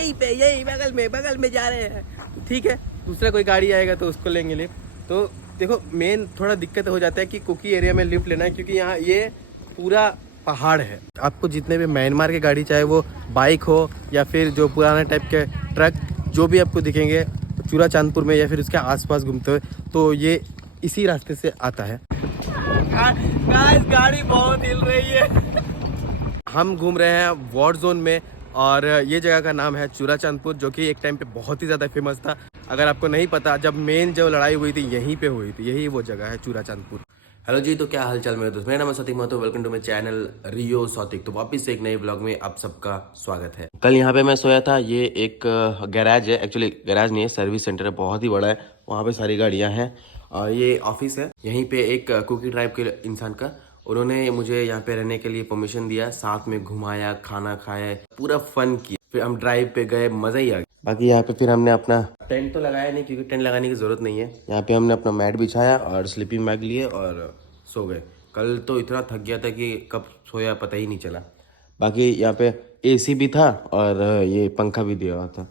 यही पे, यही बगल में जा रहे हैं, ठीक है। दूसरा कोई गाड़ी आएगा तो उसको लेंगे लिफ्ट। तो देखो मेन थोड़ा दिक्कत हो जाता है कि कुकी एरिया में लिफ्ट लेना है, क्योंकि यहाँ ये पूरा पहाड़ है। आपको जितने भी म्यांमार की गाड़ी, चाहे वो बाइक हो या फिर जो पुराने टाइप के ट्रक, जो भी आपको दिखेंगे चूड़ाचांदपुर में या फिर उसके आसपास घूमते हुए, तो ये इसी रास्ते से आता है। गाइस गाड़ी बहुत हिल रही है। हम घूम रहे हैं वॉर जोन में, और ये जगह का नाम है चूड़ाचांदपुर, जो कि एक टाइम पे बहुत ही ज़्यादा फेमस था। अगर आपको नहीं पता, जब मेन जो लड़ाई हुई थी यहीं पे हुई थी, यही वो जगह है चूड़ाचांदपुर। हेलो जी, तो क्या हालचाल मेरे दोस्त, मेरा नाम है Sautik Mahato, welcome to my channel Rio Sautik. तो वापस से एक नए ब्लॉग में आप सबका स्वागत है। कल यहाँ पे मैं सोया था। ये एक गैराज है, एक्चुअली गैराज नहीं है, सर्विस सेंटर है, बहुत ही बड़ा है। वहाँ पे सारी गाड़ियाँ हैं और ये ऑफिस है। यहीं पे एक कुकी ट्राइब के इंसान का, उन्होंने मुझे यहाँ पे रहने के लिए परमिशन दिया, साथ में घुमाया, खाना खाया, पूरा फन किया। फिर हम ड्राइव पे गए, मजा ही आ गया। बाकी यहाँ पे फिर हमने अपना टेंट तो लगाया नहीं, क्योंकि टेंट लगाने की जरूरत नहीं है। यहाँ पे हमने अपना मैट बिछाया और स्लीपिंग बैग लिए और सो गए। कल तो इतना थक गया था कि कब सोया पता ही नहीं चला। बाकी यहाँ पे एसी भी था और ये पंखा भी दिया हुआ था।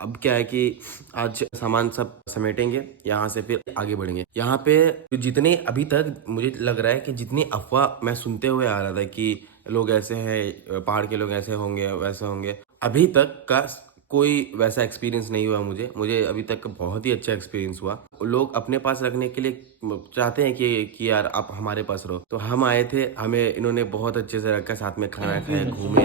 अब क्या है कि आज सामान सब समेटेंगे, यहाँ से फिर आगे बढ़ेंगे। यहाँ पे जितने अभी तक मुझे लग रहा है कि जितनी अफवाह मैं सुनते हुए आ रहा था कि लोग ऐसे हैं, पहाड़ के लोग ऐसे होंगे वैसे होंगे, अभी तक का कोई वैसा एक्सपीरियंस नहीं हुआ। मुझे अभी तक का बहुत ही अच्छा एक्सपीरियंस हुआ। लोग अपने पास रखने के लिए चाहते हैं कि यार आप हमारे पास रहो। तो हम आए थे, हमें इन्होंने बहुत अच्छे से रखा, साथ में खाना खाया, घूमे,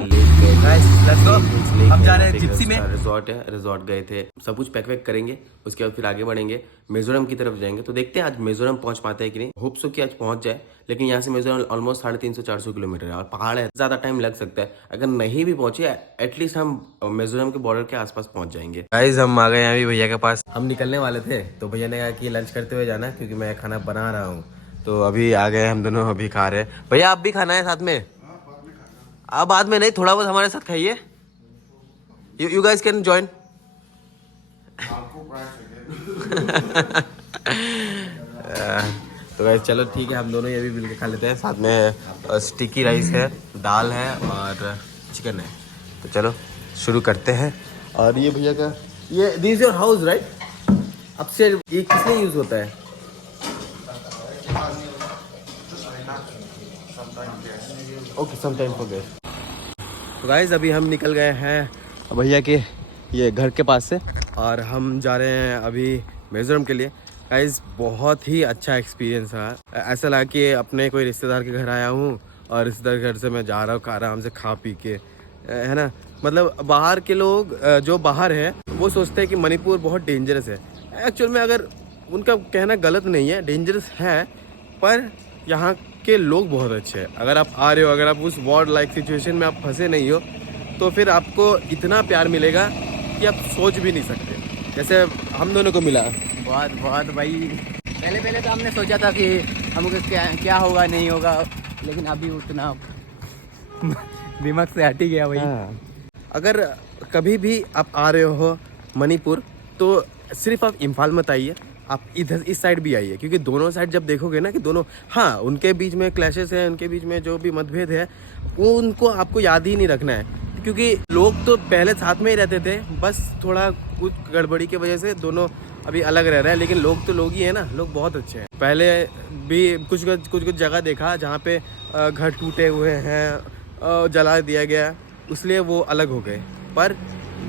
अब जा रहे हैं जिप्सी में। रिजॉर्ट है, रिजॉर्ट गए थे, सब कुछ पैक वैक करेंगे, उसके बाद फिर आगे बढ़ेंगे, मिजोरम की तरफ जाएंगे। तो देखते हैं आज मिजोरम पहुंच पाते हैं कि नहीं। होप सो कि आज पहुंच जाए, लेकिन यहाँ से मिजोरम ऑलमोस्ट 350-400 किलोमीटर है और पहाड़ है, ज्यादा टाइम लग सकता है। अगर नहीं भी पहुंचे, एटलीस्ट हम मिजोरम के बॉर्डर के आसपास पहुंच जाएंगे। गाइस हम आ गए अभी भैया के पास। हम निकलने वाले थे तो भैया ने कहा कि लंच करते हुए जाना, क्योंकि मैं खाना बना रहा हूँ। तो अभी आ गए हम दोनों, अभी खा रहे हैं। भैया आप भी खाना है साथ में? आप बाद में नहीं, थोड़ा बहुत हमारे साथ खाइए। You guys can join. तो गाइस चलो ठीक है, हम दोनों ये भी मिलके खा लेते हैं। साथ में स्टिकी राइस है, दाल है और चिकन है। तो चलो शुरू करते हैं। और ये भैया का, ये this is your house right? Upstair ये किस लिए यूज होता है? Okay, some time for guest. तो गाइस अभी हम निकल गए हैं भैया के ये घर के पास से, और हम जा रहे हैं अभी मिजोरम के लिए। गाइस बहुत ही अच्छा एक्सपीरियंस रहा। ऐसा लगा कि अपने कोई रिश्तेदार के घर आया हूँ और रिश्तेदार के घर से मैं जा रहा हूँ आराम से खा पी के, है ना। मतलब बाहर के लोग जो बाहर है वो सोचते हैं कि मणिपुर बहुत डेंजरस है। एक्चुअल में अगर उनका कहना गलत नहीं है, डेंजरस है, पर यहाँ के लोग बहुत अच्छे हैं। अगर आप आ रहे हो, अगर आप उस वॉर लाइक सिचुएशन में आप फंसे नहीं हो, तो फिर आपको इतना प्यार मिलेगा कि आप सोच भी नहीं सकते, जैसे हम दोनों को मिला। बहुत भाई, पहले तो हमने सोचा था कि हमको क्या होगा नहीं होगा, लेकिन अभी उतना दिमाग से हट ही गया भाई। हाँ। अगर कभी भी आप आ रहे हो मणिपुर, तो सिर्फ आप इम्फाल मत आइए, आप इधर इस साइड भी आइए, क्योंकि दोनों साइड जब देखोगे ना कि दोनों, हाँ उनके बीच में क्लैशेस हैं, उनके बीच में जो भी मतभेद है वो उनको आपको याद ही नहीं रखना है, क्योंकि लोग तो पहले साथ में ही रहते थे, बस थोड़ा कुछ गड़बड़ी की वजह से दोनों अभी अलग रह रहे हैं। लेकिन लोग तो लोग ही है ना, लोग बहुत अच्छे हैं। पहले भी कुछ जगह देखा जहाँ पे घर टूटे हुए हैं, जला दिया गया, इसलिए वो अलग हो गए। पर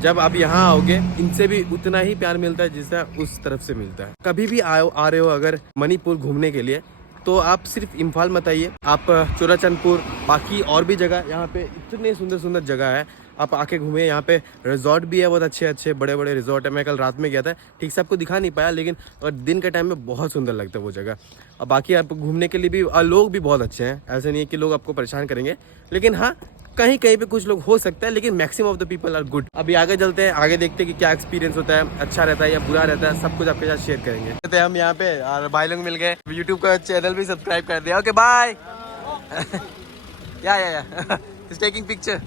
जब आप यहाँ आओगे, इनसे भी उतना ही प्यार मिलता है जितना उस तरफ से मिलता है। कभी भी आ रहे हो अगर मणिपुर घूमने के लिए, तो आप सिर्फ इम्फाल मत आइए, आप चूड़ाचांदपुर, बाकी और भी जगह, यहाँ पे इतने सुंदर सुंदर जगह है, आप आके घूमे। यहाँ पे रिजॉर्ट भी है, बहुत अच्छे अच्छे बड़े बड़े रिजॉर्ट है। मैं कल रात में गया था, ठीक से आपको दिखा नहीं पाया, लेकिन और दिन के टाइम में बहुत सुंदर लगता है वो जगह। और बाकी आप घूमने के लिए भी लोग भी बहुत अच्छे हैं, ऐसे नहीं है कि लोग आपको परेशान करेंगे, लेकिन हाँ कहीं कहीं पे कुछ लोग हो सकता है, लेकिन maximum of the people are good. अभी आगे चलते हैं, आगे देखते हैं कि क्या एक्सपीरियंस होता है, अच्छा रहता है या बुरा रहता है, सब कुछ आपके साथ शेयर करेंगे। हम यहाँ पे और भाई लोग मिल गए, यूट्यूब का चैनल भी सब्सक्राइब कर दिया। Okay bye. या is taking picture.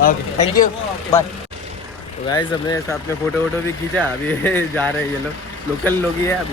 Okay thank you, bye. तो गाइस हमने साथ में फोटो भी खींचा। अभी जा रहे हैं, ये लोग लोकल लोग ही है। अब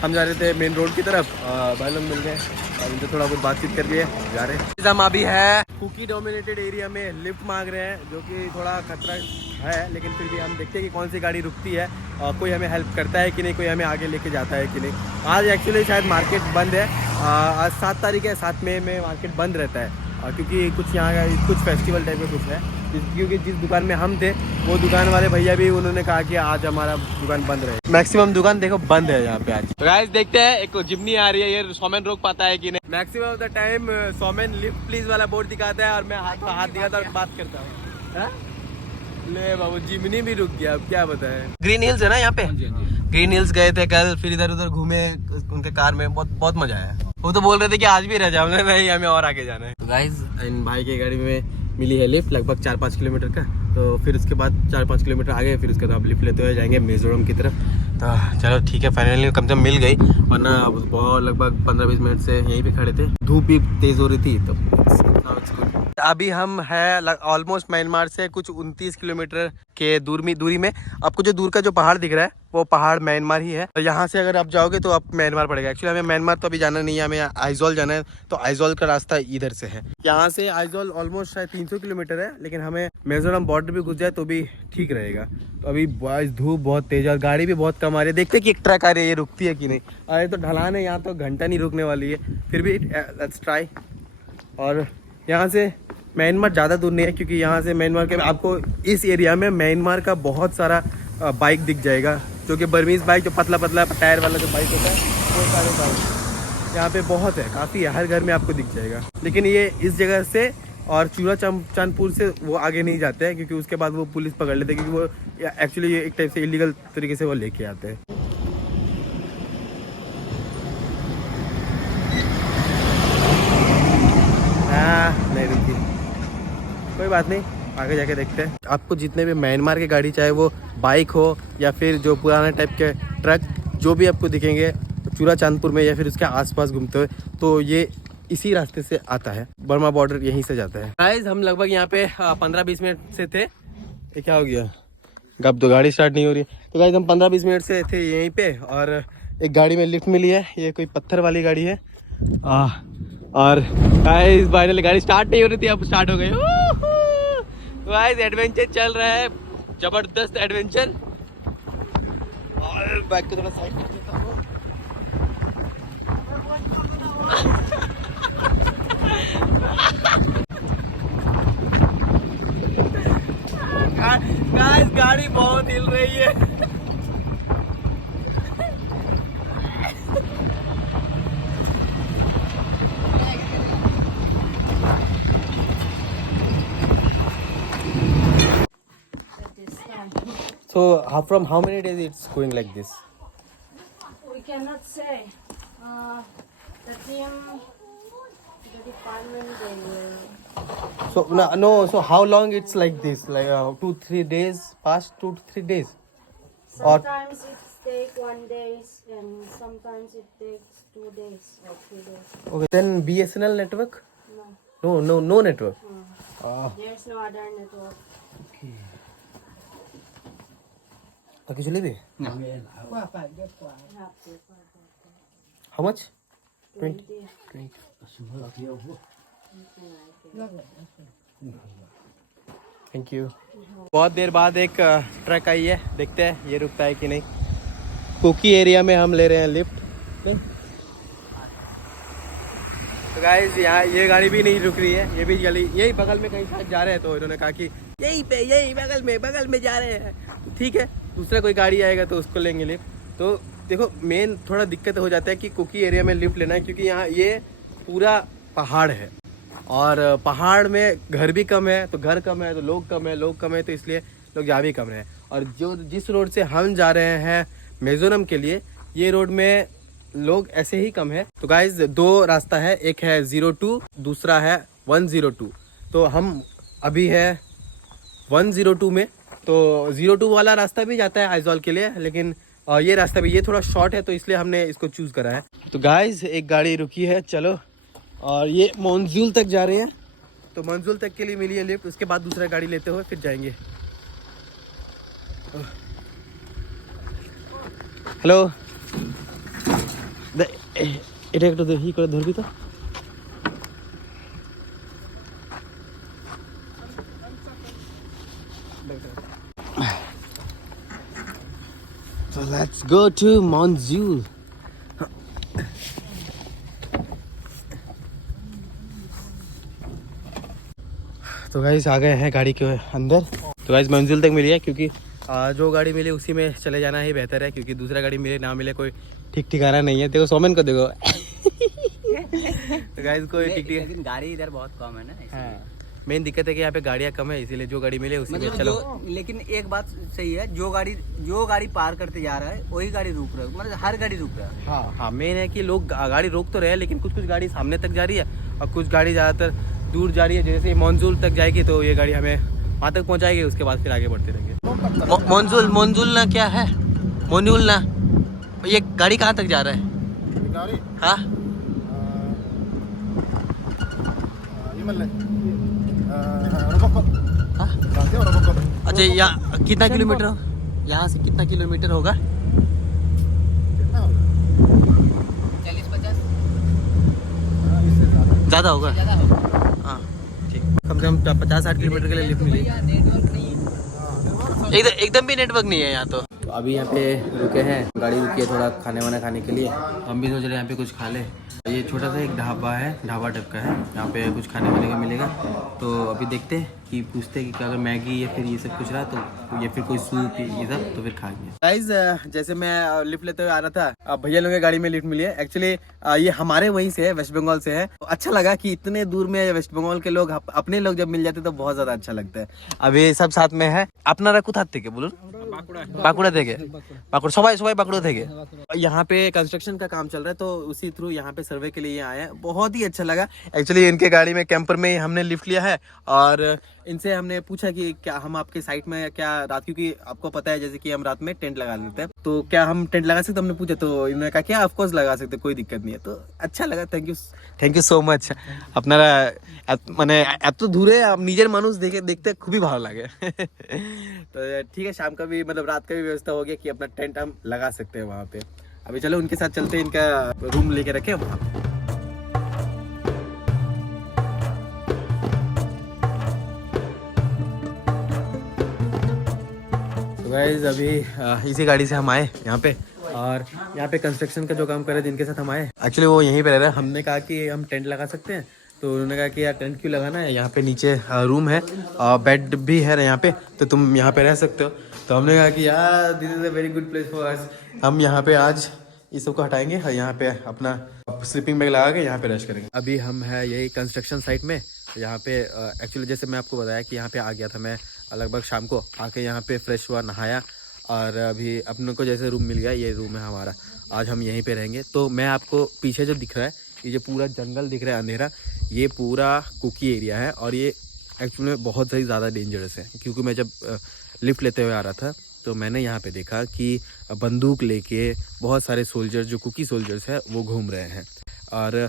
हम जा रहे थे मेन रोड की तरफ, भाई लोग मिल गए। और इनसे थोड़ा बहुत बातचीत कर लिए जा रहे हैं। हम अभी है कुकी डोमिनेटेड एरिया में लिफ्ट मांग रहे हैं, जो कि थोड़ा खतरा है, लेकिन फिर भी हम देखते हैं कि कौन सी गाड़ी रुकती है और कोई हमें हेल्प करता है कि नहीं, कोई हमें आगे लेके जाता है कि नहीं। आज एक्चुअली शायद मार्केट बंद है, आज 7 तारीख है, 7 मई में मार्केट बंद रहता है क्योंकि कुछ यहाँ कुछ फेस्टिवल टाइप में कुछ है। क्योंकि जिस दुकान में हम थे वो दुकान वाले भैया भी उन्होंने कहा कि आज हमारा दुकान बंद रहे। मैक्सिमम दुकान देखो बंद है यहाँ पे आज। तो गाइस देखते हैं, एक जिम्नी आ रही है, ये सोमेन रोक पाता है कि नहीं। Maximum of the time Somen lift please वाला बोर्ड दिखाता है और मैं हाथ दिखाता और बात करता हूँ। ले बाबू जिम्नी भी रुक गया, अब क्या बताएं। ग्रीन हिल्स है ना यहाँ पे, ग्रीन हिल्स गए थे कल, फिर इधर उधर घूमे उनके कार में, बहुत मजा आया। वो तो बोल रहे थे कि आज भी रह जाओ, नहीं हमें और आगे जाना है। तो गाइस इन भाई की गाड़ी में मिली है लिफ्ट लगभग 4-5 किलोमीटर का, तो फिर उसके बाद 4-5 किलोमीटर आगे फिर उसके बाद आप लिफ्ट लेते हुए जाएंगे मिजोरम की तरफ। तो चलो ठीक है, फाइनली कम से कम मिल गई, वरना बहुत लगभग 15-20 मिनट से यहीं पे खड़े थे, धूप भी तेज़ हो रही थी। तो अभी हम है ऑलमोस्ट म्यांमार से कुछ 29 किलोमीटर के दूरी में। आपको जो दूर का जो पहाड़ दिख रहा है वो पहाड़ म्यांमार ही है। तो यहाँ से अगर आप जाओगे तो आप म्यांमार पड़ेगा। एक्चुअली हमें म्यांमार तो अभी जाना नहीं है, हमें आइजोल जाना है, तो आइजोल का रास्ता इधर से है। यहाँ से आइजोल ऑलमोस्ट शायद 300 किलोमीटर है, लेकिन हमें मिजोरम बॉर्डर भी घुस जाए तो भी ठीक रहेगा। तो अभी धूप बहुत तेज है और गाड़ी भी बहुत कम आ रही है। देखते हैं कि एक ट्रक आ रही है, ये रुकती है कि नहीं। अरे तो ढलान है यहाँ, तो घंटा नहीं रुकने वाली है, फिर भी लेट्स ट्राई। और यहाँ से म्यांमार ज़्यादा दूर नहीं है, क्योंकि यहाँ से म्यांमार के आपको इस एरिया में म्यांमार का बहुत सारा बाइक दिख जाएगा, जो कि बर्मीज़ बाइक, जो पतला टायर वाला जो बाइक होता है, वो सारे बाइक यहाँ पे बहुत है, काफ़ी है, हर घर में आपको दिख जाएगा। लेकिन ये इस जगह से और चूरा चांदपुर से वो आगे नहीं जाते हैं, क्योंकि उसके बाद वो पुलिस पकड़ लेते हैं, क्योंकि वो एक्चुअली एक टाइप से इलीगल तरीके से वो लेके आते हैं। नहीं रुकी, कोई बात नहीं, आगे जाके देखते हैं। आपको जितने भी म्यांमार की गाड़ी, चाहे वो बाइक हो या फिर जो पुराने टाइप के ट्रक, जो भी आपको दिखेंगे चूरा चांदपुर में या फिर उसके आसपास घूमते हुए, तो ये इसी रास्ते से आता है, बर्मा बॉर्डर यहीं से जाता है। गाइस हम लगभग यहाँ पे 15-20 मिनट से थे। ये क्या हो गया, अब तो गाड़ी स्टार्ट नहीं हो रही। तो गाइस हम 15-20 मिनट से थे यहीं पे, और एक गाड़ी में लिफ्ट मिली है, ये कोई पत्थर वाली गाड़ी है। और गाइस फाइनली गाड़ी स्टार्ट नहीं हो रही थी, अब स्टार्ट हो गई। गाइस एडवेंचर चल रहा है, जबरदस्त एडवेंचर। और बाइक को थोड़ा साइड कर देता हूँ। गाइस गाड़ी बहुत हिल रही है। So from how many days it's going like this? We cannot say. The team, the department, they will. So no. So how long it's like this? Like 2-3 days, past 2-3 days. Sometimes it takes 1 day, and sometimes it takes 2 days or 3 days. Okay. Then BSNL network? No. No network. There's no other network. Okay. Okay, Jalebi. You have to. How much? 20. 20. Thank you. बहुत देर बाद एक truck आई है, देखते हैं ये रुकता है कि नहीं। कुकी एरिया में हम ले रहे हैं लिफ्ट। तो गाइस यहाँ ये गाड़ी भी नहीं रुक रही है, ये भी गली यही बगल में कहीं शायद जा रहे हैं, तो इन्होंने कहा कि यही बगल में जा रहे हैं। ठीक है, दूसरा कोई गाड़ी आएगा तो उसको लेंगे लिफ्ट। तो देखो मेन थोड़ा दिक्कत हो जाता है कि कुकी एरिया में लिफ्ट लेना है, क्योंकि यहाँ ये पूरा पहाड़ है और पहाड़ में घर भी कम है, तो घर कम है तो लोग कम है, तो इसलिए लोग जा भी कम रहे हैं। और जो जिस रोड से हम जा रहे हैं मिजोरम के लिए, ये रोड में लोग ऐसे ही कम है। तो गाइज 2 रास्ता है, एक है 02, दूसरा है 102। तो हम अभी है 102 में। तो 02 वाला रास्ता भी जाता है आइजोल के लिए, लेकिन ये रास्ता भी ये थोड़ा शॉर्ट है, तो इसलिए हमने इसको चूज़ करा है। तो गाइज एक गाड़ी रुकी है, चलो, और ये मंजूल तक जा रहे हैं, तो मंजूल तक के लिए मिली है लिफ्ट। उसके बाद दूसरा गाड़ी लेते हुए फिर जाएंगे। হ্যালো এটা একটু দেখি করে ধরবি তো। लेट्स गो टू मॉन्जूल। तो गाइस आ गए हैं गाड़ी के अंदर। तो गाइस मंजिल तक मिली है, क्योंकि जो गाड़ी मिली उसी में चले जाना ही बेहतर है, क्योंकि दूसरा गाड़ी मिले ना मिले कोई ठीक ठिकाना नहीं है। देखो सोमेन को देखो। तो गाइस कोई ठीक, लेकिन गाड़ी इधर बहुत कम है ना, हाँ मेन दिक्कत है कि यहाँ पे गाड़ियाँ कम है, इसीलिए जो गाड़ी मिले उसी में मतलब चलो। लेकिन एक बात सही है, जो गाड़ी पार करते जा रहा है वही गाड़ी रुक रहा है, मतलब हर गाड़ी रुक रहा है। हाँ हाँ मेन है कि लोग गाड़ी रोक तो रहे हैं, लेकिन कुछ गाड़ी सामने तक जा रही है और कुछ गाड़ी ज़्यादातर दूर जा रही है। जैसे मंजूल तक जाएगी तो ये गाड़ी हमें वहाँ तक पहुँचाएगी, उसके बाद फिर आगे बढ़ते रहेंगे। मंजूल ना क्या है, मोन्यूल ना, ये गाड़ी कहाँ तक जा रहा है गाड़ी? हाँ अच्छा यहाँ कितना किलोमीटर, यहाँ से कितना किलोमीटर होगा? 40-50 ज़्यादा होगा। ज्यादा होगा। हाँ ठीक, कम से कम 50-60 किलोमीटर के लिए लिफ्ट मिली। नेटवर्क नहीं है। एकदम भी नेटवर्क नहीं है यहाँ तो अभी यहाँ पे रुके हैं, गाड़ी रुकी है थोड़ा खाने वाना खाने के लिए। हम भी सोच रहे हैं यहाँ पे कुछ खा ले। ये छोटा सा एक ढाबा है, ढाबा टाइप का है, यहाँ पे कुछ खाने वाने का मिलेगा। तो अभी देखते हैं कि पूछते हैं कि अगर मैगी या फिर ये सब कुछ रहा तो, या फिर कोई सूप ये सब, तो फिर खाएंगे। गाइस जैसे मैं लिफ्ट लेते हुए आ रहा था, भैया लोगों की गाड़ी में लिफ्ट मिली है। एक्चुअली ये हमारे वहीं से है, वेस्ट बंगाल से है। अच्छा लगा कि इतने दूर में वेस्ट बंगाल के लोग, अपने लोग जब मिल जाते तो बहुत ज्यादा अच्छा लगता है। अभी सब साथ में है। अपना रखू था थे बोलो, बाकुड़ा थे, बाकुड़ा सबाई बाकुड़ा थे। यहाँ पे कंस्ट्रक्शन का काम चल रहा है, तो उसी थ्रू यहाँ पे सर्वे के लिए आए हैं। बहुत ही अच्छा लगा। एक्चुअली इनके गाड़ी में कैंपर में हमने लिफ्ट लिया है, और इनसे हमने पूछा कि क्या हम आपके साइट में क्या रात, क्योंकि आपको पता है जैसे कि हम रात में टेंट लगा लेते हैं, तो क्या हम टेंट लगा सकते? हमने पूछा तो इन्होंने कहा क्या ऑफकोर्स लगा सकते, कोई दिक्कत नहीं है। तो अच्छा लगा, थैंक यू सो मच। अपना मैंने एत दूरे निजर मानुष देखते खूब भालो लगे। तो ठीक है, शाम का भी मतलब रात का भी व्यवस्था हो गया कि अपना टेंट हम लगा सकते हैं वहाँ पे। अभी चलो उनके साथ चलते हैं, इनका रूम लेके रखे वहाँ। तो गाइस अभी इसी गाड़ी से हम आए यहाँ पे, और यहाँ पे कंस्ट्रक्शन का जो काम कर रहे थे इनके साथ हम आए। एक्चुअली वो यहीं पे रह रहे हैं। हमने कहा कि हम टेंट लगा सकते हैं, तो उन्होंने कहा कि यार टेंट क्यों लगाना है, यहाँ पे नीचे रूम है और बेड भी है यहाँ पे, तो तुम यहाँ पे रह सकते हो। तो हमने कहा कि यार this is a very good place for us. हम यहाँ पे आज इस सब को हटाएंगे और यहाँ पे अपना स्लीपिंग बैग लगा के यहाँ पे रेस्ट करेंगे। अभी हम है यही कंस्ट्रक्शन साइट में। यहाँ पे एक्चुअली जैसे मैं आपको बताया कि यहाँ पे आ गया था मैं लगभग शाम को, आके यहाँ पे फ्रेश हुआ, नहाया, और अभी अपने को जैसे रूम मिल गया, ये रूम है हमारा। आज हम यहीं पे रहेंगे। तो मैं आपको पीछे जो दिख रहा है, ये जो पूरा जंगल दिख रहा है अंधेरा, ये पूरा कुकी एरिया है, और ये एक्चुअली में बहुत ही ज़्यादा डेंजरस है। क्योंकि मैं जब लिफ्ट लेते हुए आ रहा था तो मैंने यहाँ पे देखा कि बंदूक लेके बहुत सारे सोल्जर्स, जो कुकी सोल्जर्स हैं, वो घूम रहे हैं। और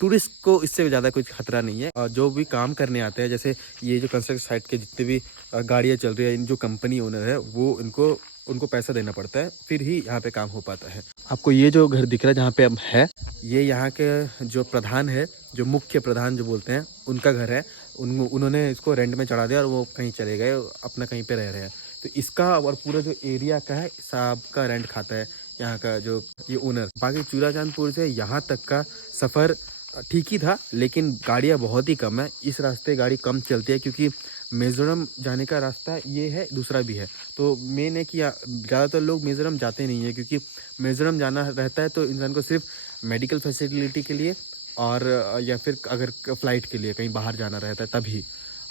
टूरिस्ट को इससे ज़्यादा कोई खतरा नहीं है। और जो भी काम करने आते हैं, जैसे ये जो कंस्ट्रक्शन साइट के जितने भी गाड़ियाँ चल रही है, इन जो कंपनी ओनर है वो उनको पैसा देना पड़ता है, फिर ही यहाँ पे काम हो पाता है। आपको ये जो घर दिख रहा है जहाँ पे हम है, ये यहाँ के जो प्रधान है, जो मुख्य प्रधान जो बोलते हैं, उनका घर है। उन्होंने इसको रेंट में चढ़ा दिया और वो कहीं चले गए, अपना कहीं पे रह रहे हैं। तो इसका और पूरा जो एरिया का है, सबका रेंट खाता है यहाँ का जो ये ओनर। बाकी चूड़ाचांदपुर से यहाँ तक का सफ़र ठीक ही था, लेकिन गाड़ियाँ बहुत ही कम है। इस रास्ते गाड़ी कम चलती है, क्योंकि मिज़ोरम जाने का रास्ता ये है, दूसरा भी है। तो मेन है कि ज़्यादातर लोग मिज़ोरम जाते नहीं है, क्योंकि मिज़ोरम जाना रहता है तो इंसान को सिर्फ मेडिकल फैसिलिटी के लिए, और या फिर अगर फ़्लाइट के लिए कहीं बाहर जाना रहता है तभी।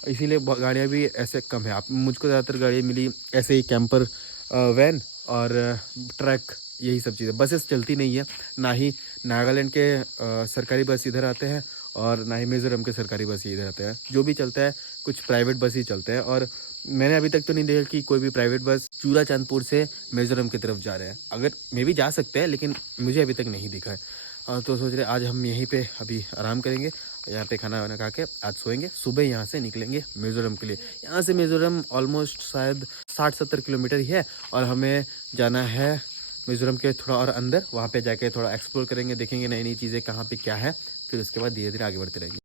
इसीलिए गाड़ियाँ भी ऐसे कम है। मुझको ज़्यादातर गाड़ियाँ मिली ऐसे ही कैंपर, वैन और ट्रक, यही सब चीज़ें। बसेस चलती नहीं है, ना ही नागालैंड के सरकारी बस इधर आते हैं, और ना ही मिज़ोरम के सरकारी बस इधर आते हैं। जो भी चलता है कुछ प्राइवेट बस ही चलते हैं, और मैंने अभी तक तो नहीं देखा कि कोई भी प्राइवेट बस चूड़ाचांदपुर से मिज़ोरम की तरफ जा रहे हैं। अगर मे भी जा सकते हैं, लेकिन मुझे अभी तक नहीं दिखा है। तो सोच रहे आज हम यहीं पे अभी आराम करेंगे, यहाँ पे खाना वाना खा के आज सोएंगे। सुबह यहाँ से निकलेंगे मिज़ोरम के लिए। यहाँ से मिज़ोरम ऑलमोस्ट शायद 60-70 किलोमीटर ही है, और हमें जाना है मिज़ोरम के थोड़ा और अंदर। वहाँ पे जाके थोड़ा एक्सप्लोर करेंगे, देखेंगे नई नई चीज़ें कहाँ पे क्या है, फिर उसके बाद धीरे धीरे आगे बढ़ते रहेंगे।